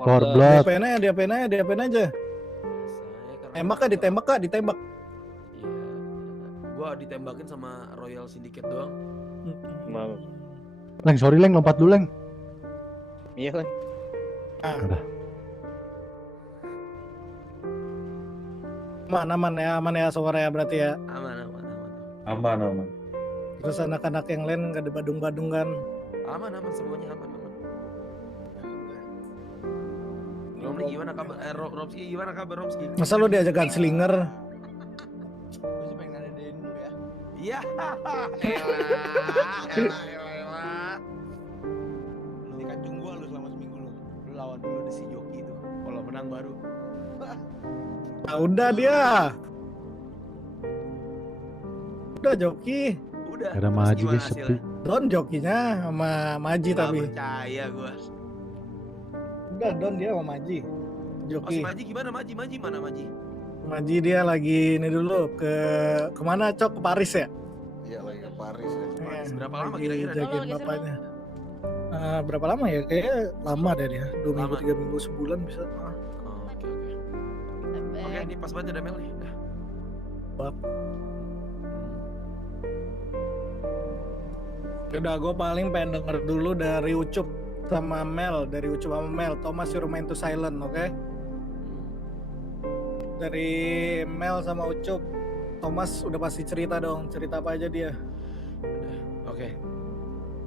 Power blood. Diapain aja. Ditembak kak. Iya. Gua ditembakin sama Royal Syndicate doang. Leng, sorry Leng, lompat dulu Leng. Iya, Leng. Udah. Aman ya suara ya berarti ya. Aman. Terus anak-anak yang lain nggak ada badung-badung kan? Aman semuanya aman. Romli gimana kabar? Romski gimana kabar Romski? Masa lu diajak gunslinger? Gue sih pengen ngadain dulu ya. Iya. Elah. Lu dikacung gua lu selama seminggu lu. Lu lawan dulu di si Joki itu. Kalau menang baru. Nah, udah dia. Udah joki. Udah. Ada Terus Maji gimana guys, sepi. hasilnya? Don jokinya sama Maji Nggak tapi. percaya gua. Udah Don dia sama Maji. Oh, si Joki. Maji gimana Maji? Mana Maji? Maji dia lagi ini dulu kemana Cok? Ke Paris ya? Iya lagi ke Paris ya. Paris. Iya, Berapa lama lagi kira-kira? jagain Lama, bapaknya. Berapa lama ya? Kayaknya lama deh dia. 2 minggu, Lama. 3 minggu, sebulan bisa. Oh, oke, ini pas banget ada Mel nih. Udah. Bak. Udah gue paling pengen denger dulu dari Ucup sama Mel. Thomas you remain to silent, oke? Dari Mel sama Ucup, Thomas udah pasti cerita dong. Cerita apa aja dia? Oke.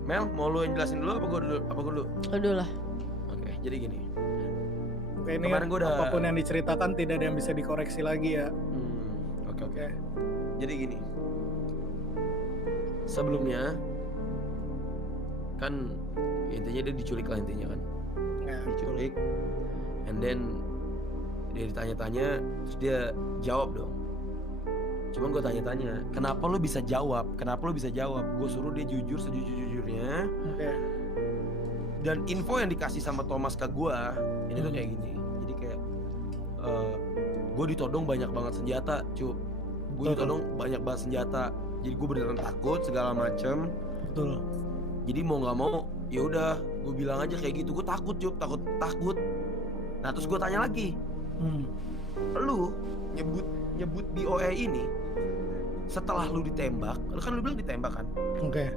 Mel, mau lu yang jelasin dulu apa gua dulu? Udah lah. Oke, jadi gini. Oke, ini Kemarin gua udah- apapun yang diceritakan tidak ada yang bisa dikoreksi lagi ya. Oke. Oke. Jadi gini. Sebelumnya kan intinya dia diculik lah intinya kan. Ya. Diculik. And then dia ditanya-tanya terus dia jawab dong. Cuman gue tanya-tanya, kenapa lu bisa jawab? Gue suruh dia jujur sejujur-jujurnya. Oke. Dan info yang dikasih sama Thomas ke gue ini tuh kayak gini. Jadi kayak gue ditodong banyak banget senjata, Gue ditodong banyak banget senjata. Jadi gue beneran takut segala macem. Betul. Jadi mau nggak mau, ya udah, gue bilang aja kayak gitu. Gue takut, takut. Nah terus gue tanya lagi, lu nyebut BOE ini setelah lu ditembak, lu bilang ditembak kan? Oke.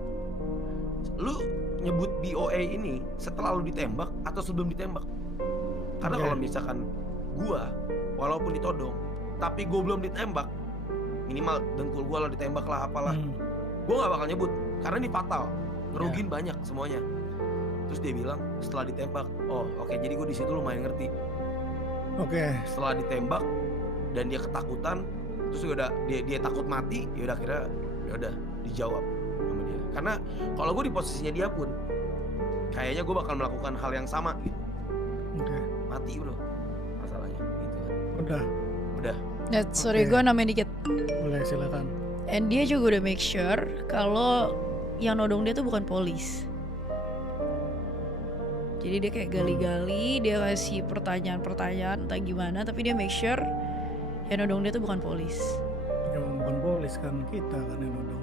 Lu nyebut BOE ini setelah lu ditembak atau sebelum ditembak? Karena Oke. kalau misalkan gua walaupun ditodong tapi gua belum ditembak, minimal dengkul gua lah ditembak lah apalah, gua nggak bakal nyebut karena ini fatal, ngerugiin banyak semuanya. Terus dia bilang setelah ditembak. Oh oke, jadi gua di situ lumayan ngerti. Oke. Setelah ditembak dan dia ketakutan, terus udah dia takut mati, ya udah akhirnya ya udah dijawab sama dia. Karena kalau gue di posisinya dia pun kayaknya gue bakal melakukan hal yang sama gitu. Oke. Mati bro masalahnya gitu. Udah. Sorry, Oke. gue nambahin dikit. Boleh silakan. And dia juga udah make sure kalau yang nodong dia tuh bukan polis. Jadi dia kayak gali-gali, dia kasih pertanyaan-pertanyaan entah gimana, tapi dia make sure yang nodong dia tuh bukan polis. Ya bukan polis kan, kita kan yang nodong.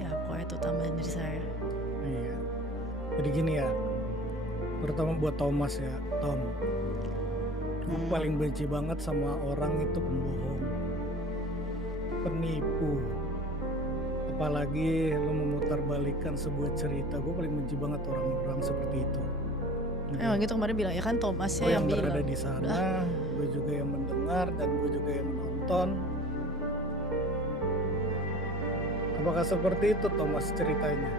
Ya pokoknya itu tambahan dari saya. Iya. Jadi gini ya, terutama buat Thomas ya, Tom. Gue paling benci banget sama orang itu pembohong, penipu. Apalagi lu memutarbalikkan sebuah cerita. Gue paling benci banget orang-orang seperti itu. Emang gitu kemarin bilang ya kan Thomas Gue yang yang bilang. berada di sana, gue juga yang mendengar dan gue juga yang menonton. Apakah seperti itu Thomas ceritanya?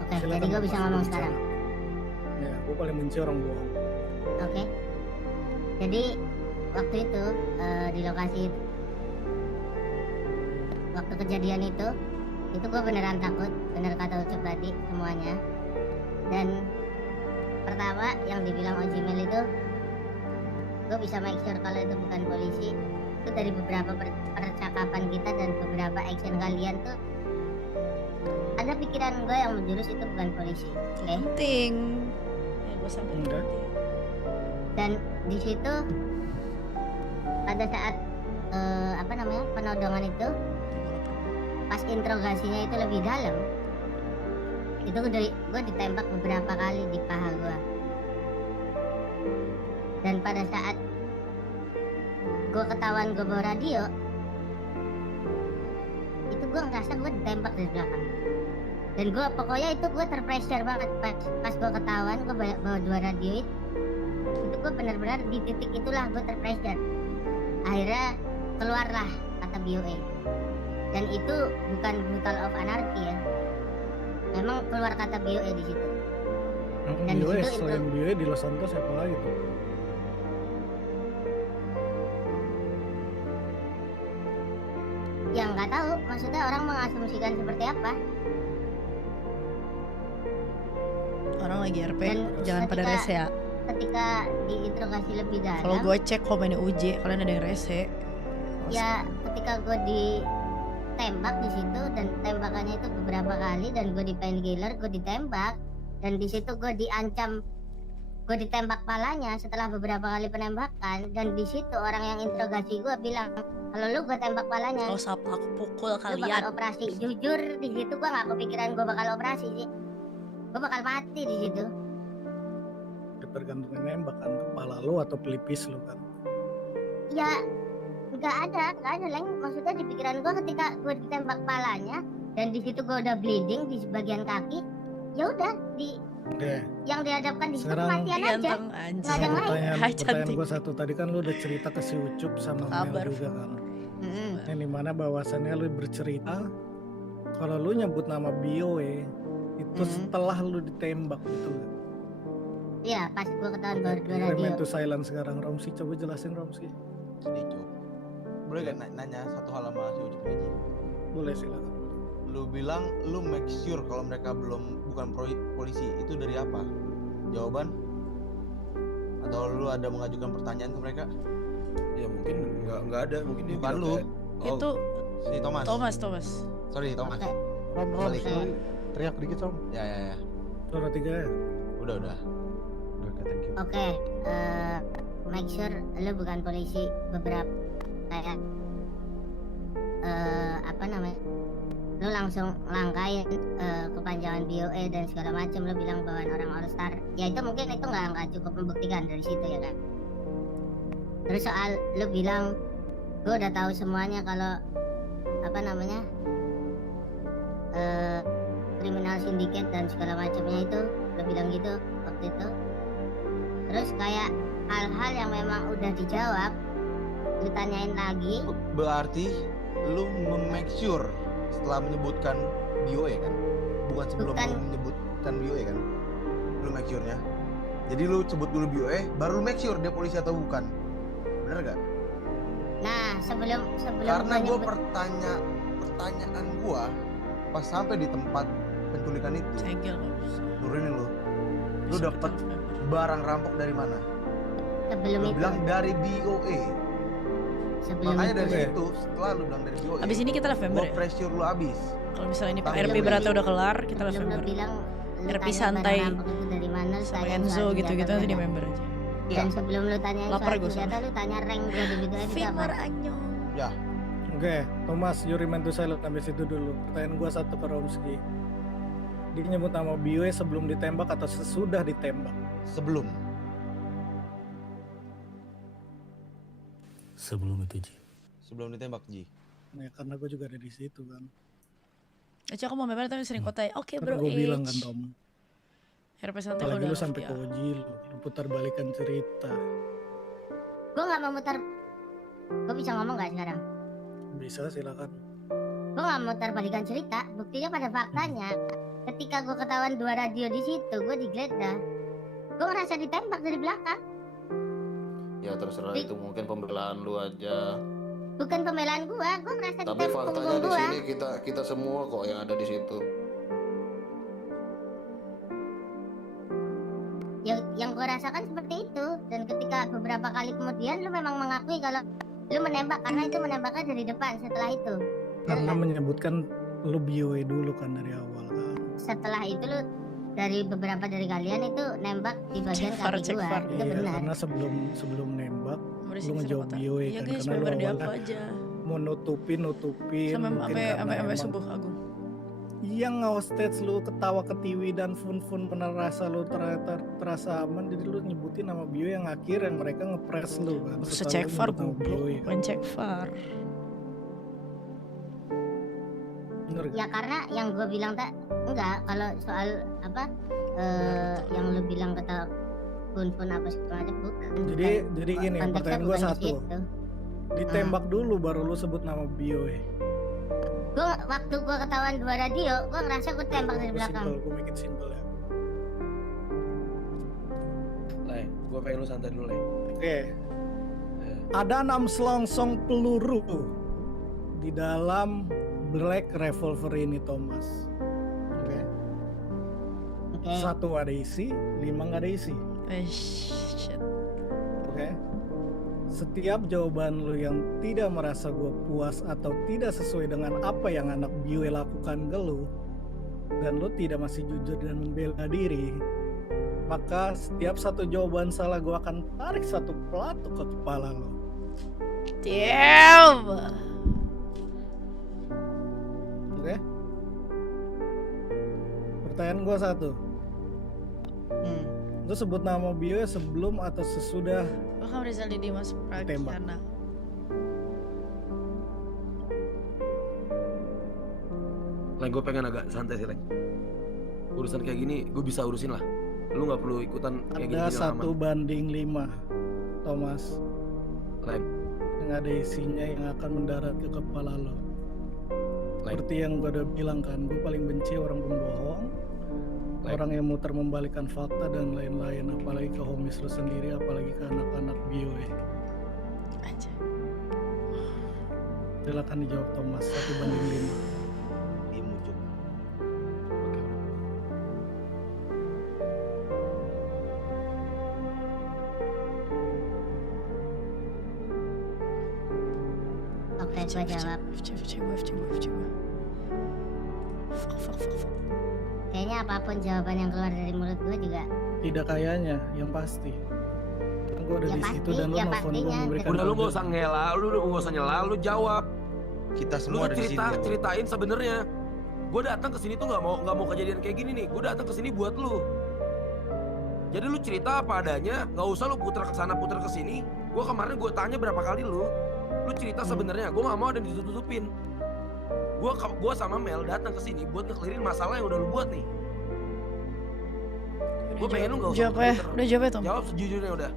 Oke, Silakan, jadi gue bisa Mas, ngomong bicara. sekarang. Ya, gue paling benci orang bohong. Oke. Jadi waktu itu di lokasi waktu kejadian itu gue beneran takut, bener kata Ucup tadi semuanya. Dan pertama yang dibilang Ojimel itu, gue bisa make sure kalau itu bukan polisi. Itu dari beberapa percakapan kita dan beberapa action kalian tuh ada pikiran gue yang menjurus itu bukan polisi. Oke. Penting. Ya gue sampai Enggak. Dan di situ pada saat penodongan itu pas interogasinya itu lebih dalam itu gue ditembak beberapa kali di paha gue. Dan pada saat gue ketahuan gue bawa radio, itu gue ngerasa gue ditembak dari belakang. Dan gue pokoknya itu gue terpressure banget pas gue ketahuan gue bawa 2 radio itu gue benar-benar di titik itulah gue terpressure. Akhirnya keluarlah kata BOE. Dan itu bukan brutal of anarchy ya. Memang keluar kata BOE di situ. Dan di BOE situ selain BOE di Los Santos siapa lagi tuh? yang nggak tahu, maksudnya orang mengasumsikan seperti apa. Orang lagi RP, Dan jangan pada ketika- rese ya. Ketika diinterogasi lebih dalam, Kalau gue cek komennya UJ, kalian ada yang rese. ya ketika gue ditembak di situ dan tembakannya itu beberapa kali dan gue di painkiller, gue ditembak dan di situ gue diancam, gue ditembak palanya setelah beberapa kali penembakan dan di situ orang yang interogasi gue bilang kalau lu gue tembak palanya Oh sapa aku pukul lu bakal kalian. operasi. Jujur di situ gue nggak kepikiran gue bakal operasi sih, gue bakal mati di situ. Tergantung nembak kan, kepala lu atau pelipis lu kan. Ya nggak ada Leng, maksudnya di pikiran gue ketika gue ditembak palanya dan di situ gue udah bleeding di bagian kaki, ya udah di Oke. yang dihadapkan di situ Sekarang kematian aja. Ganteng Nggak ada anjing. yang lain. Pertanyaan Hai, cantik. gue satu tadi kan lu udah cerita ke si Ucup sama Kabar, Mel juga kan. Mm-mm. Yang dimana bahwasannya lu bercerita kalau lu nyebut nama BOE itu setelah lu ditembak gitu. Iya pas gue ketahuan baru 2 radio. Remain to silence sekarang. Romsi coba jelasin Romsi. Sedih Cuk. Boleh gak nanya satu hal sama si Ucup Meji? Boleh silakan. Lu bilang lu make sure kalau mereka bukan polisi, itu dari apa? Jawaban? Atau lu ada mengajukan pertanyaan ke mereka? Ya mungkin nggak ada, mungkin dia Bukan bilang lu. kayak, Itu Si Thomas. Thomas. Sorry Thomas. Oke. Rom, Balik. sorry. Teriak dikit Rom. Ya. Suara 3 ya. Udah. Udah, oke, thank you. Oke, make sure lu bukan polisi. Beberapa kayak apa namanya, lu langsung langkain kepanjangan BOE dan segala macam, lu bilang bawaan orang All Star. Ya itu mungkin itu nggak cukup membuktikan dari situ ya kan. Terus soal lu bilang gue udah tahu semuanya kalau apa namanya kriminal sindiket dan segala macamnya itu, lu bilang gitu waktu itu. Terus kayak hal-hal yang memang udah dijawab lu tanyain lagi. Berarti lu make sure setelah menyebutkan BOE kan? Bukan sebelum Bukan. lu menyebutkan BOE kan? Lu make sure-nya. Jadi lu sebut dulu BOE, baru lu make sure dia polisi atau bukan. Bener gak? Nah sebelum Karena gua gue nyebut- pertanyaan gua pas sampai di tempat penculikan itu, Segel nggak bisa. nurunin lu. Lu Bisa dapet betul, November. barang rampok dari mana? sebelum Lu itu bilang dari BOE. sebelum Makanya itu dari ya. situ, setelah lu bilang dari BOE, Abis ini kita November gua ya. pressure lu abis. Kalau misalnya ini Tapi RP yang beratnya ini- udah kelar, kita sebelum lu November. bilang lu RP tanya santai barang rampok itu dari mana, lu Sama tanya Enzo soal gitu-gitu senjata nanti di mana. member aja. Dan sebelum lu tanya Lapar soal gua senjata lu tanya rank gua di BTW itu apa. Finger anyong. Oke, Thomas, you remain to silent habis itu dulu. Pertanyaan gua satu ke Romski. Dia nyebut nama BOE sebelum ditembak atau sesudah ditembak? Sebelum. Sebelum itu Ji. Sebelum ditembak, Ji. Ya karena gue juga ada di situ kan. Aja aku mau member tapi sering kotai. Oke Karena bro, gue bilang kan H. Tom. RP santai Apalagi udah lu sampai ya. ke Oji lu putar balikan cerita. Gua nggak mau mutar. Gua bisa ngomong nggak sekarang? Bisa silakan. Gua nggak mau mutar balikan cerita. Buktinya pada faktanya, ketika gua ketahuan 2 radio di situ, gua digeledah. Gua ngerasa ditembak dari belakang. Ya terserah, itu mungkin pembelaan lu aja. Bukan pembelaan gua ngerasa Tapi ditembak faktanya punggung di gua. sini kita semua kok yang ada di situ. Yang gue rasakan seperti itu. Dan ketika beberapa kali kemudian lu memang mengakui kalau lu menembak, karena itu menembaknya dari depan setelah itu. Karena menyebutkan lu BOE dulu kan dari awal kan. Setelah itu lu dari beberapa dari kalian itu nembak di bagian Cek far, kaki cek gua. far. Itu Iya, benar. karena sebelum nembak Mau di lu sini ngejawab sering BOE kotai. Iya kan, guys, karena member lu di awalnya aku aja. mau nutupin Sampai mungkin karena sampai emang- subuh Agung. yang nge-hostage lu ketawa ketiwi dan fun merasa lu terasa aman, jadi lu nyebutin nama bio yang akhir yang mereka ngepres lu kan. Bisa setelah cek lu VAR nyebut nama bio, goblok, ya. bukan cek VAR. Bener gak? Ya karena yang gue bilang enggak, kalau soal apa yang lu bilang kata pun apa segala macam bukan. Jadi gini, konteksnya pertanyaan gue bukan di satu. situ. Ditembak dulu baru lu sebut nama bio ya. Waktu gue ketahuan 2 radio, gue ngerasa gue tembak dari belakang. Gue bikin simpel ya. Lay, gue pengen lu santai dulu, Lay. Oke. Ada 6 selongsong peluru di dalam Black Revolver ini, Thomas. Oke. Oke. 1 ada isi, 5 nggak ada isi. Shit. Oke. Setiap jawaban lu yang tidak merasa gue puas atau tidak sesuai dengan apa yang anak bio lakukan ke lu, dan lu tidak masih jujur dan membela diri, maka setiap satu jawaban salah gue akan tarik 1 pelatuk ke kepala lo. Damn. Oke? Pertanyaan gue 1. Lu sebut nama bio sebelum atau sesudah Bahkan Rizal Dimas Tembak. Pragiana. Lay, gue pengen agak santai sih, Lay. Urusan kayak gini gue bisa urusin lah. Lu nggak perlu ikutan kayak gini. ada 1:5, Thomas, Lay, yang ada isinya yang akan mendarat ke kepala lo. Lay, Seperti yang gue udah bilang kan, gue paling benci orang pembohong, Lay. orang yang muter membalikan fakta dan lain-lain, apalagi ke homies lu sendiri, apalagi ke anak-anak bio ya. Aja. Silakan dijawab Thomas, 1:5. Dimu Cuk. Oke, gue jawab. FC gue. Fuck. Kayaknya apapun jawaban yang keluar dari mulut gue juga. Tidak kayaknya, yang pasti. Gue udah Ya di situ pasti, dan lu ya nelfon gue pastinya. memberikan. udah lu kode. gak usah ngela, lu gak usah nyela, lu jawab. Kita Lu semua ada di sini. ceritain sebenarnya. Gue datang ke sini tuh nggak mau kejadian kayak gini nih. Gue datang ke sini buat lu. Jadi lu cerita apa adanya, nggak usah lu puter ke sana puter ke sini. Gue kemarin gue tanya berapa kali lu cerita sebenarnya. Gue nggak mau ada yang ditutup-tutupin. Gue sama Mel datang ke sini buat ngekelirin masalah yang udah lu buat nih. Gue pengen lu nggak usah Jawab ya, puter. udah jawab ya Tom. Jawab sejujurnya udah.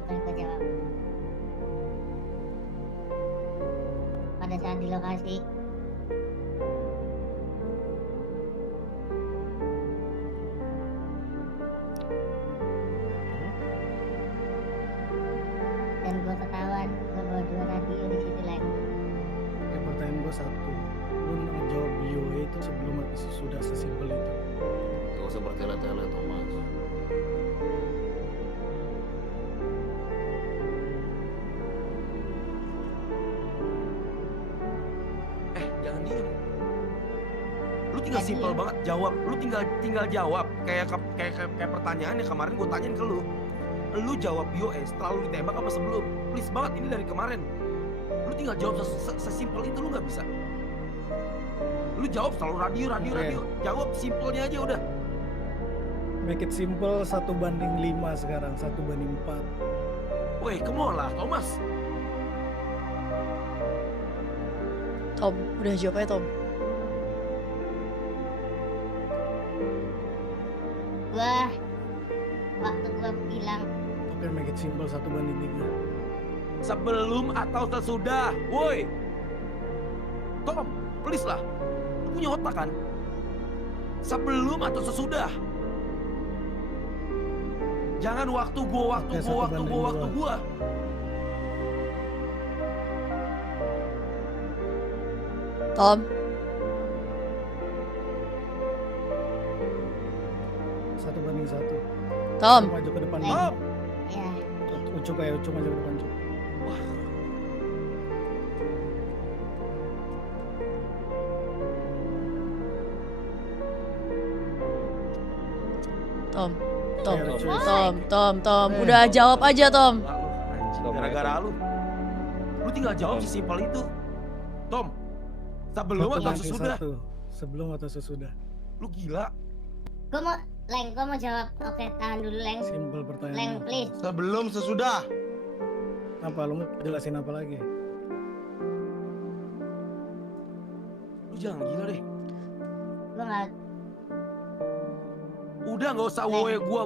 Oke, gue jawab. Pada saat di lokasi, dan gue ketahuan gue bawa 2 radio di situ lagi. Pertanyaan gue 1, lu ngejawab bio itu sebelum atau sesudah, sesimpel itu. Gak usah bertele-tele, Thomas. Jangan diem. Lu tinggal Jangan simpel diem. banget jawab. Lu tinggal jawab kayak pertanyaan yang kemarin gue tanyain ke lu. Lu jawab bio setelah lu ditembak apa sebelum? Please banget, ini dari kemarin. Lu tinggal jawab sesimpel itu, lu nggak bisa. Lu jawab selalu radio. Jawab simpelnya aja udah. Make it simple, 1:5 sekarang, 1:4. Woi, come on lah, Thomas. Tom, udah jawab aja Tom. Waktu gue bilang Oke, make it simple, 1:3. Sebelum atau sesudah, woi. Tom, please lah. Lu punya otak kan? Sebelum atau sesudah. Jangan waktu gua. Tom, 1:1. Tom. Maju ke depan. Tom. ya Ucup maju ke depan, Cuk. Tom, udah jawab aja Tom. Anjing, gara-gara lu tinggal jawab sesimpel itu. Tom, sebelum atau Satu, sesudah? satu. Sebelum atau sesudah? Lu gila. Gue mau jawab. Oke, tahan dulu, Leng. Simpel Leng, pertanyaan. please. Sebelum sesudah. Apa lu mau jelasin apa lagi? Lu jangan gila deh. Gue nggak. Udah nggak usah woe gua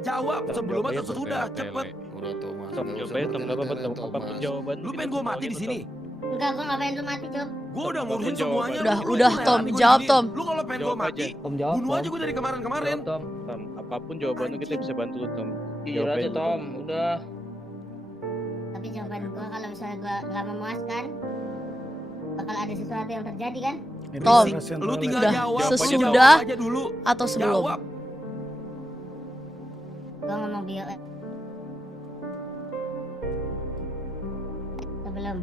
jawab Tom, sebelum jawab atau aja, sesudah, Tom, cepet. Udah Thomas. Tom, nggak jawab usah aja Tom, nggak apa-apa Tom. bertele-tele, Apapun Thomas. jawaban. Lu pengen gua mati di sini? Enggak, gue ngapain lu mati, Cok. Gua udah Apapun ngurusin jawaban. semuanya. Udah, lu udah, heran Tom, gua jawab, diginiin. Tom. Lu kalau pengen gua Jawab mati, aja. Tom jawab. bunuh aja gua dari kemarin-kemarin. Jawab, Tom. Tom, apapun jawabannya kita bisa bantu lu Tom. Jujur Jawab aja aja, Tom. Udah. Tapi jawaban gue kalau misalnya gue nggak memuaskan, bakal ada sesuatu yang terjadi kan? Ini Tom, kasihan Lu banget. tinggal Udah, jawab. sesudah Jawab aja dulu. atau sebelum? Jawab. Gue ngomong bio. Sebelum.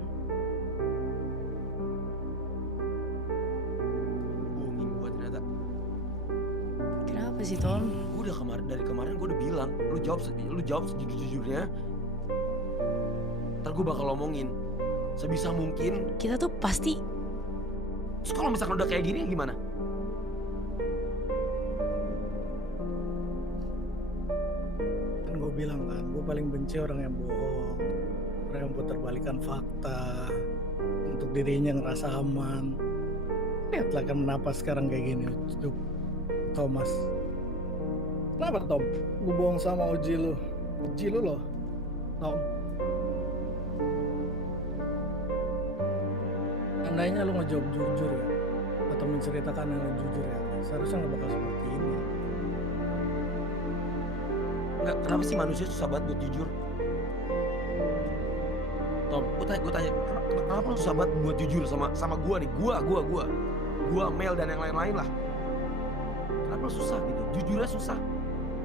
Bohongin gua ternyata. Kenapa sih Tom? Gua udah dari kemarin gua udah bilang, lu jawab sejujur-jujurnya. Ntar gua bakal ngomongin sebisa mungkin. Kita tuh pasti Terus kalau misalkan udah kayak gini gimana? Kan gue bilang kan, gue paling benci orang yang bohong, orang yang puterbalikan fakta untuk dirinya ngerasa aman. Lihatlah kan kenapa sekarang kayak gini, Cuk. Thomas. Kenapa Tom? Gue bohong sama Oji lu. Oji lu loh, Tom. Andainya lu ngejawab jujur ya, atau menceritakan yang jujur ya, seharusnya nggak bakal seperti ini. Enggak, kenapa sih manusia susah banget buat jujur? Tom, gue tanya, kenapa lu susah banget buat jujur sama gua nih? Gua, Mel dan yang lain-lain lah. Kenapa lu susah gitu? Jujurnya susah.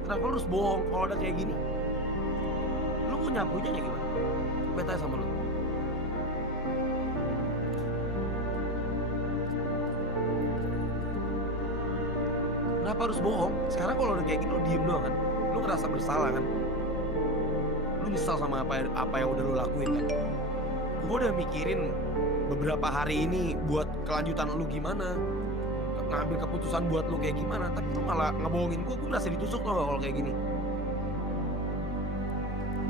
Kenapa lu harus bohong kalau udah kayak gini? Lu mau nyapunya kayak gimana? Gue tanya sama lu. Kenapa harus bohong? Sekarang kalau udah kayak gini lu diem doang kan? Lu ngerasa bersalah kan? Lu nyesal sama apa yang udah lu lakuin kan? Gue udah mikirin beberapa hari ini buat kelanjutan lu gimana, ngambil keputusan buat lu kayak gimana, tapi lu malah ngebohongin gue merasa ditusuk tau gak kalau kayak gini.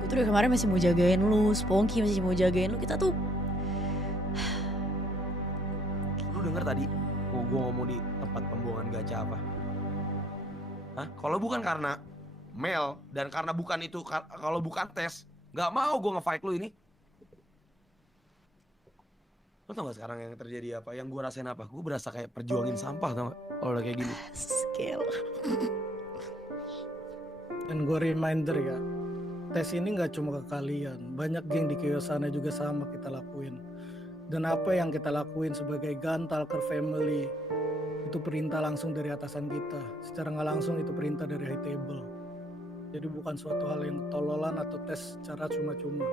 gue tuh dari kemarin masih mau jagain lu, Sponky masih mau jagain lu. Kita tuh Lu denger tadi gue ngomong di tempat pembuangan gacha apa? Hah? Kalau bukan karena Mel dan karena bukan itu, kalau bukan tes, nggak mau gue nge-fight lu ini. Lo tau gak sekarang yang terjadi apa? Yang gue rasain apa? Gue berasa kayak perjuangin sampah tau gak? Kalau udah kayak gini. skill. Dan gue reminder ya, tes ini nggak cuma ke kalian, banyak geng di Kiyosana juga sama kita lakuin. Dan apa yang kita lakuin sebagai Gantalker family itu perintah langsung dari atasan kita. Secara nggak langsung itu perintah dari high table. Jadi bukan suatu hal yang tololan atau tes secara cuma-cuma.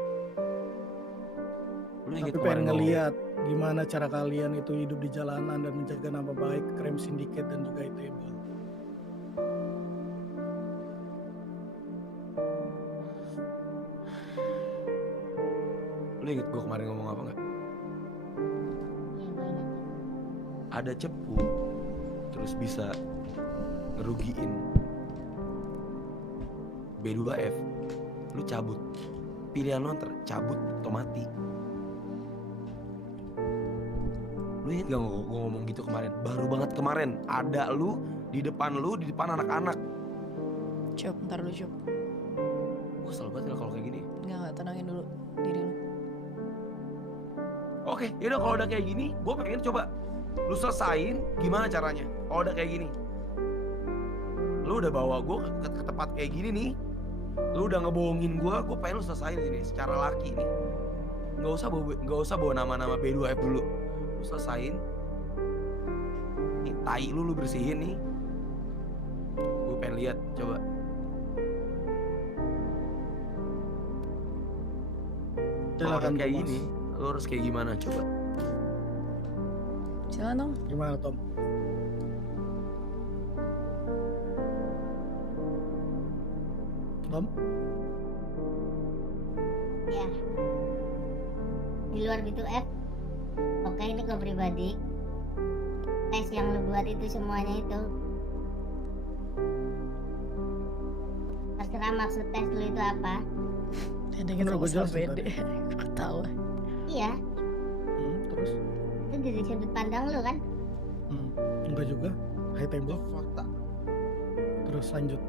Lu inget Tapi kemarin pengen ngomong, ngeliat gimana cara kalian itu hidup di jalanan dan menjaga nama baik Crime Syndicate dan juga high table. lu inget gue kemarin ngomong apa gak? Iya, gue ingat. Ada cepu terus bisa ngerugiin B2F, lu cabut. Pilihan lu ntar cabut atau mati. Lu inget gak gue ngomong gitu kemarin? Baru banget kemarin ada lu di depan anak-anak. Cop, ntar lu Cop. Gue kesel banget kalau kayak gini. Enggak, tenangin dulu diri lu. Oke, yaudah kalau udah kayak gini, gue pengen coba lu selesain gimana caranya. Kalau udah kayak gini, lu udah bawa gue ke tempat kayak gini nih, lu udah ngebohongin gue pengen lu selesain ini secara laki nih. Nggak usah bawa nama-nama B2F dulu. Lu selesain. Nih tai lu bersihin nih. Gue pengen lihat, coba. Kalau udah Silakan, kayak Thomas. gini, lu harus kayak gimana coba? Silakan dong. Gimana Tom? Tom? Ya, di luar B2F. Oke, ini gue pribadi. Tes yang lu buat itu semuanya itu. Terserah maksud tes lu itu apa. Ini Gak gue usah jelasin pede. tadi. Gue ketawa. Iya, Terus? itu dari sudut pandang lu kan. Enggak juga. High table. Fakta. Terus lanjut.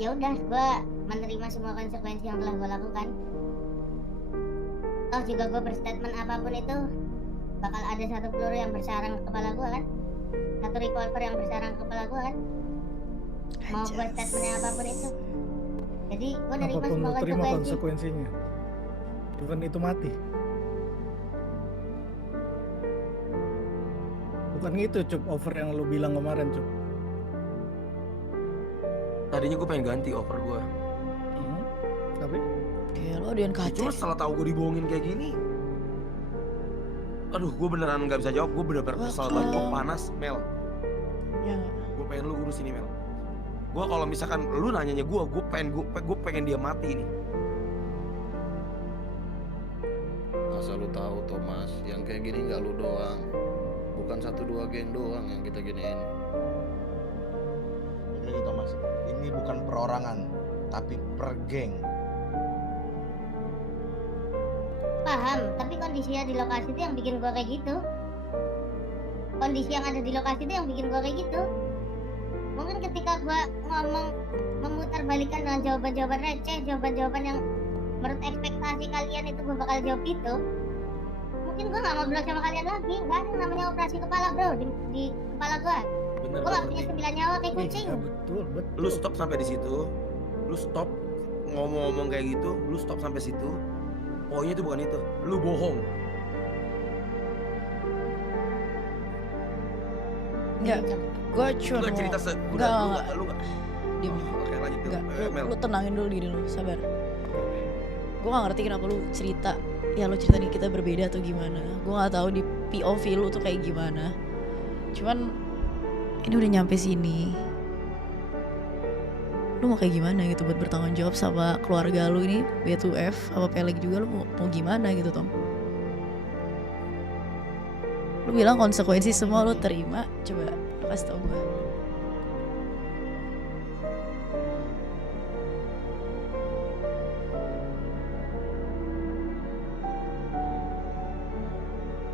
Ya udah, gue menerima semua konsekuensi yang telah gue lakukan. Toh juga gue berstatement apapun itu bakal ada satu peluru yang bersarang ke kepala gue kan, satu revolver yang bersarang ke kepala gue kan. Mau gue statementnya apapun itu, jadi gue nerima Apapun semua lu terima konsekuensi. konsekuensinya. Even itu mati. Bukan gitu Cup, over yang lu bilang kemarin Cup. Tadinya gue pengen ganti offer gue. Tapi Kayak lo dia Ya, cuma kaca. setelah tahu gue dibohongin kayak gini, aduh, gue beneran nggak bisa jawab. Gue bener-bener kesel banget. Gue panas, Mel. Ya, Gue pengen lu urus ini, Mel. Gue kalau misalkan lu nanyanya gue pengen dia mati nih. Asal lu tahu Thomas, yang kayak gini nggak lu doang. Bukan 1-2 geng doang yang kita giniin. Lagi Thomas, ini bukan perorangan, tapi per geng. Paham, tapi kondisinya di lokasi itu yang bikin gue kayak gitu. Kondisi yang ada di lokasi itu yang bikin gue kayak gitu. Mungkin ketika gue ngomong memutarbalikkan dengan jawaban-jawaban receh, jawaban-jawaban yang menurut ekspektasi kalian itu gue bakal jawab itu, mungkin gue gak ngobrol sama kalian lagi. Gak ada yang namanya operasi kepala bro di kepala gue. Bener Gue gak banget punya nih. 9 nyawa kayak kucing. iya betul. Lu stop sampai di situ. Lu stop ngomong-ngomong kayak gitu. Lu stop sampai situ. Pokoknya itu bukan itu. Lu bohong. enggak. Gue cuma Lu mau cerita Enggak, lu nggak. diem. Oke, lanjut. Enggak, Mel. lu tenangin dulu diri lu, sabar. Gue gak ngerti kenapa lu cerita. Ya lu cerita nih kita berbeda atau gimana. Gue gak tahu di POV lu tuh kayak gimana. Cuman ini udah nyampe sini. Lu mau kayak gimana gitu buat bertanggung jawab sama keluarga lu ini, B2F apa Peleg juga, lu mau gimana gitu Tom? Lu bilang konsekuensi semua lu terima, coba lu kasih tau gue.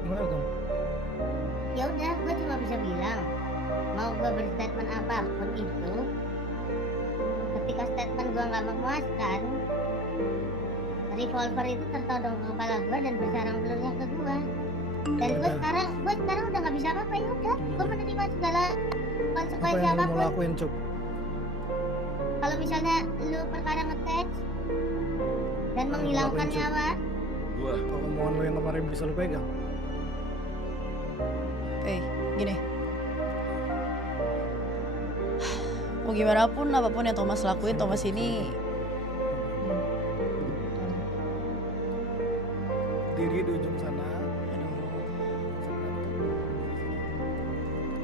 Gimana Tom? Ya udah, gue cuma bisa bilang, mau gue berstatement apapun itu, ketika statement gue nggak memuaskan, revolver itu tertodong ke kepala gue dan bersarang pelurunya ke gue. Dan gue sekarang udah nggak bisa apa-apa. Ya udah, gue menerima segala Apa konsekuensi yang lu mau apapun. lakuin Cup? Kalau misalnya lu perkara nge-tag dan menghilangkan Lakuin, Cuk. nyawa, Gua Omongan lu yang kemarin bisa lu pegang. Gini, mau gimana pun apapun yang Thomas lakuin, Thomas ini Diri di ujung sana.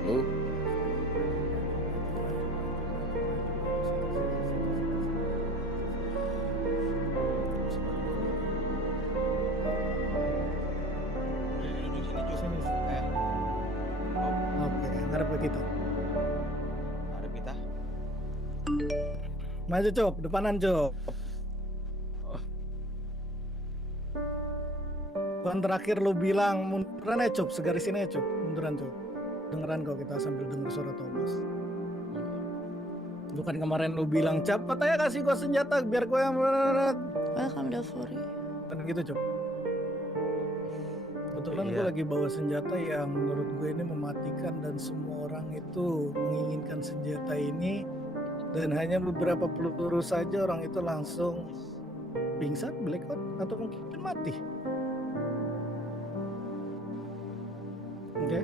Lu Duduk sini Cuk. Sini. Oke, ngarep ke kita. Ada kita. Maju Cup, depanan Cup. Kan terakhir lu bilang munduran ya Cup, segarisin aja Cup, munduran Cup. Dengeran kok kita sambil denger suara Thomas. Lu kan kemarin lu bilang cepet aja kasih gua senjata biar gua yang welcome Dalfori. kan gitu Cup. Kebetulan Iya. gue lagi bawa senjata yang menurut gue ini mematikan dan semua orang itu menginginkan senjata ini, dan hanya beberapa peluru saja orang itu langsung pingsan, blackout, atau mungkin mati. Oke.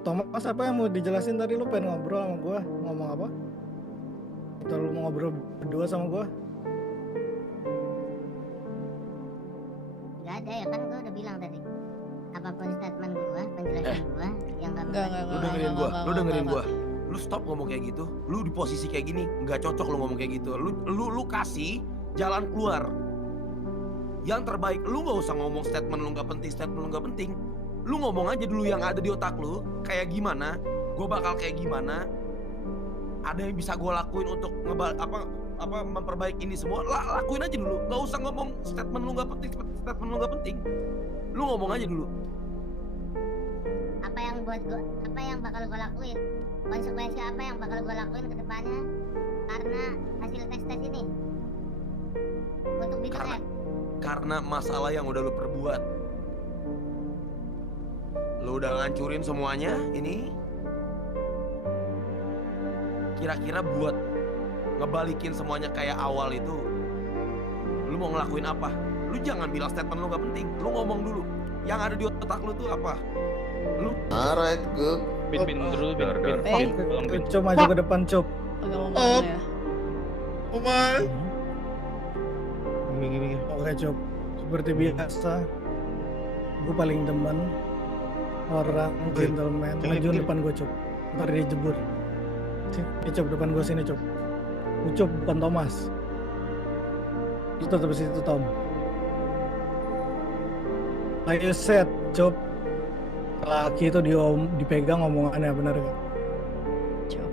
Thomas, apa yang mau dijelasin tadi? Lu pengen ngobrol sama gue? Ngomong apa? Atau lu mau ngobrol berdua sama gue? nggak ada ya kan, gue udah bilang tadi. apapun statement gua, penjelasan gua yang gak Enggak, Lu dengerin gua, enggak, lu dengerin enggak. gua. Lu stop ngomong kayak gitu. Lu di posisi kayak gini nggak cocok lu ngomong kayak gitu. Lu kasih jalan keluar yang terbaik. Lu nggak usah ngomong statement lu nggak penting, statement lu nggak penting. Lu ngomong aja dulu yang ada di otak lu kayak gimana, gua bakal kayak gimana, ada yang bisa gua lakuin untuk memperbaiki ini semua. Lakuin aja dulu, nggak usah ngomong statement lu nggak penting, statement lu nggak penting. Lu ngomong aja dulu. apa yang bakal gua lakuin, konsekuensi apa yang bakal gua lakuin ke depannya karena hasil tes ini untuk B2F. Karena masalah yang udah lu perbuat. Lu udah ngancurin semuanya ini. Kira-kira buat ngebalikin semuanya kayak awal itu, lu mau ngelakuin apa? Lu jangan bilang statement lu gak penting. Lu ngomong dulu. Yang ada di otak lu tuh apa? Lu Alright, good. Bin dulu, Bin. Tolong, Bin. Cop maju ke depan, Cop. Agak ngomong ya. Oman. Gini. Oke, Cop. Seperti biasa, gue paling demen orang gentleman maju depan gue, Cop. Ntar dia jebur. Sini, Cop, depan gue sini, Cop. Cop, bukan Thomas. Lu tetap di situ, Tom. Like you said, Cop. Laki itu dipegang omongannya, benar gak? Cok.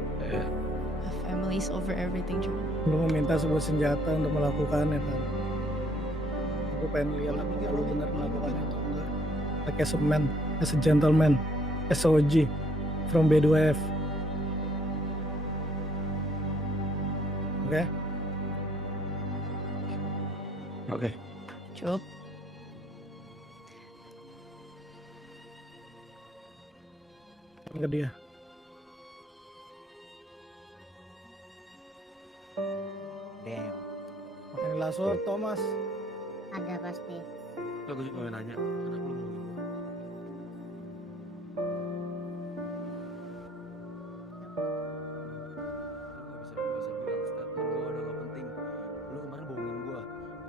Family is over everything, Cok. Lu meminta sebuah senjata untuk melakukannya kan? Gue pengen lihat apakah lu benar melakukannya atau enggak. Like as a man, as a gentleman, as a OG from B2F. Oke? Oke. Cok. Ke dia. Damn. Makan lasur, Thomas. Ada pasti. gue juga mau nanya, kenapa lu ngomongin gua? Lu gak bisa bilang statement gua udah gak penting. Lu kemarin bohongin gua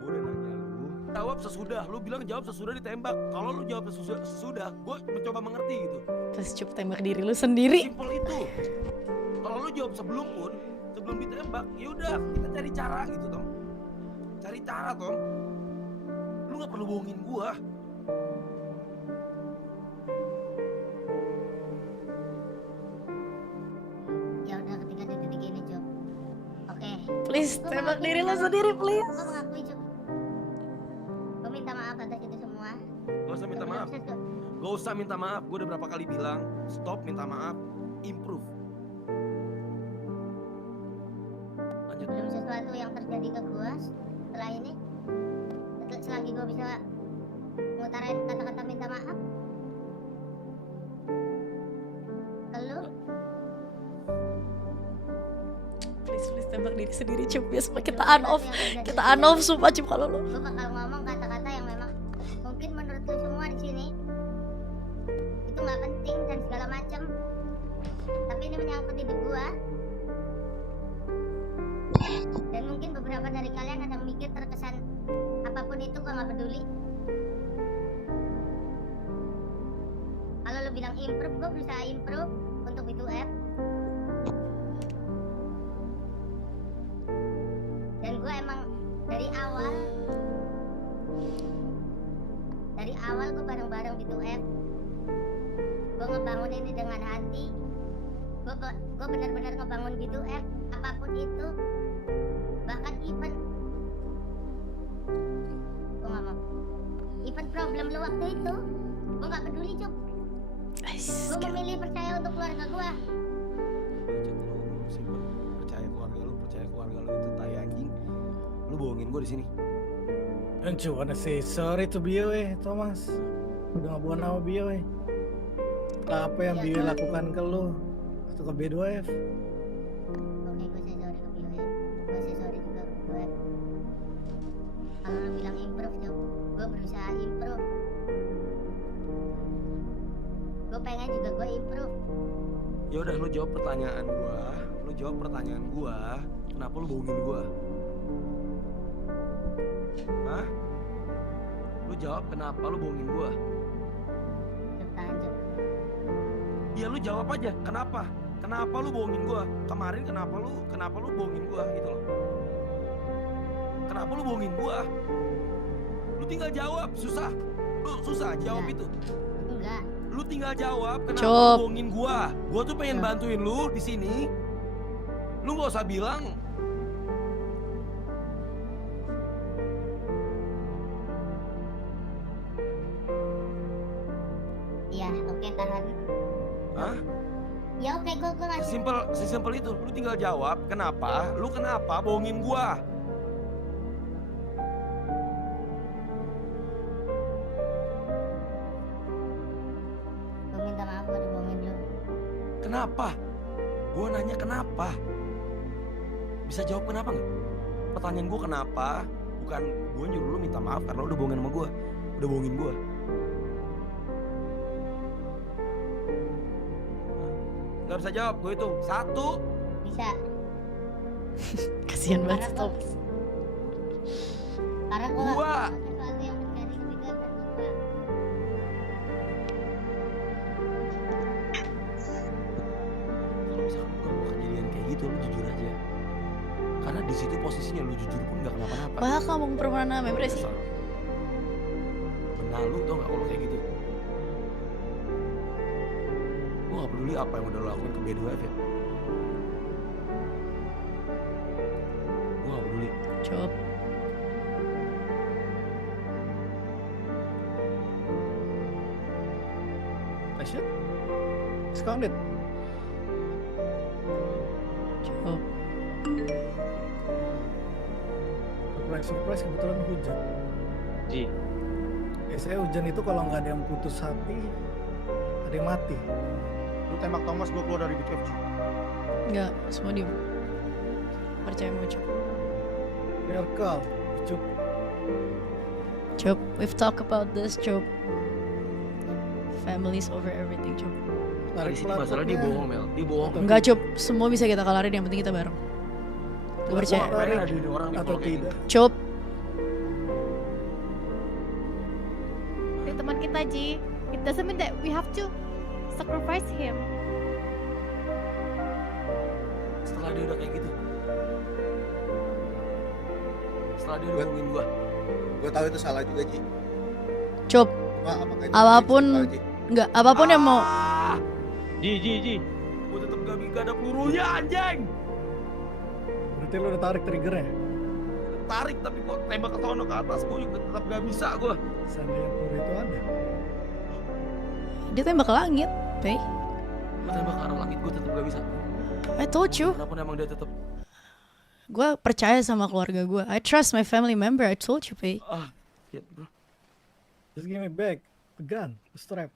udah nanya lu. Jawab sesudah, lu bilang jawab sesudah ditembak. Kalau lu jawab sesudah, gua mencoba mengerti gitu. Terus Cok tembak diri lu sendiri. Simpel itu. Kalau lu jawab sebelum ditembak, yaudah kita cari cara gitu, Tom. Cari cara, Tom. Lu gak perlu bohongin gua. Ya udah ketika di titik ini, Cok. Oke. Please tembak diri lu sendiri, please. Gue mengakui, Cok. Gue minta maaf atas itu semua. Gak usah minta maaf. Gak usah minta maaf. Gue udah berapa kali bilang, stop minta maaf, improve. Lanjut. Belum sesuatu yang terjadi ke gue setelah ini. Selagi gue bisa ngutarain kata-kata minta maaf ke lu, Please tembak diri sendiri, Cok. Biar supaya kita on-off. Kita on-off sumpah, Cok, kalau lu. gue bakal ngomong kata-kata yang memang mungkin menurut lu semua di sini itu nggak penting dan segala macam, tapi ini menyangkut hidup gue. Dan mungkin beberapa dari kalian ada yang mikir terkesan apapun itu gue nggak peduli. Kalau lu bilang improve, gue berusaha improve untuk B2F. Dan gue emang dari awal gue bareng-bareng B2F. Gue ngebangun ini dengan hati. Gue benar-benar ngebangun B2F apapun itu. Bahkan even gue nggak mau. Even problem lu waktu itu, gue nggak peduli, Cuk. Gue memilih percaya untuk keluarga gue. Lu simpen. Percaya keluarga lu itu tai anjing. Lu bohongin gue di sini. Don't you wanna say sorry to BOE, Thomas? Udah nggak buat nama BOE. Apa yang Ya, BOE sorry. lakukan ke lu atau ke B2F? Oke, gue say sorry ke BOE. Gue say sorry juga ke B2F. Kalau lu bilang improve, Cuk, gue berusaha improve. Gue pengen juga gue improve. Ya udah, lu jawab pertanyaan gua. Kenapa lu bohongin gua? Hah? Lu jawab kenapa lu bohongin gua? tahan Cuk. Ya lu jawab aja, kenapa? Kenapa lu bohongin gua? Kemarin kenapa lu bohongin gua gitu loh. Kenapa lu bohongin gua? Lu tinggal jawab, susah. Lu susah jawab itu. Enggak. Lu tinggal jawab kenapa Cop. lu bohongin gua. Gua tuh pengen Cop. bantuin lu di sini. Lu gak usah bilang Iya, oke tahan. Hah? Ya oke, gua ngasih. Sesimpel itu. Lu tinggal jawab kenapa? Lu kenapa bohongin gua? Gua minta maaf gua udah bohongin lu. Kenapa? Gua nanya kenapa? Bisa jawab kenapa nggak? Pertanyaan gua kenapa? Bukan gua nyuruh lu minta maaf karena lu udah bohongin sama gua. Udah bohongin gua. Gak bisa jawab, gue hitung 1. Bisa. Kasihan banget Karena stop. Karena gua Gua. sesuatu yang terjadi ketika gua suka. Kalau misalkan bukan kejadian kayak gitu, lu jujur aja. Karena di situ posisinya lu jujur pun gak kenapa-napa. Bahkan kamu permana member sih. Dasar. Benalu tau gak kalau kayak gitu. Gue gak peduli apa yang udah lo lakuin ke B2F ya. Gue gak peduli. Cop. I should. Discounted. Cop. Surprise kebetulan hujan. Ji, Biasanya hujan itu kalau nggak ada yang putus hati, ada yang mati. Lu tembak Thomas, gue keluar dari BKFG. Enggak, semua diem. Percaya mau Cop. Clear call. Cuk. Cop, we've talked about this, Cop. Family's over everything, Cop. Di Tarik sini masalah dia bohong Mel. Dia bohong. Enggak, Cop. Semua bisa kita kalarin, yang penting kita bareng. Gue percaya. Gua pengen ada orang nih Atau kalau kayak tidak. gitu. Cop. Dia teman kita, Ji. It doesn't mean that we have to sacrifice him. Setelah dia udah kayak gitu. Setelah dia udah bohongin gua. Gue tahu itu salah juga, Ji. Cop. Cuma apakah itu Apapun- salah, Ji? Enggak, apapun yang mau. Ji. Gua tetep gak ada pelurunya anjing. Berarti lu udah tarik triggernya. Tarik tapi kok tembak ke sono ke atas gua juga tetap gak bisa gua. Seandainya peluru itu ada. Dia tembak ke langit, Pei. Gua tembak ke arah langit gua tetap gak bisa. I told you. Kenapa emang dia tetap Gue percaya sama keluarga gue. I trust my family member. I told you, Pei. ya bro. Just give me back the gun, the strap.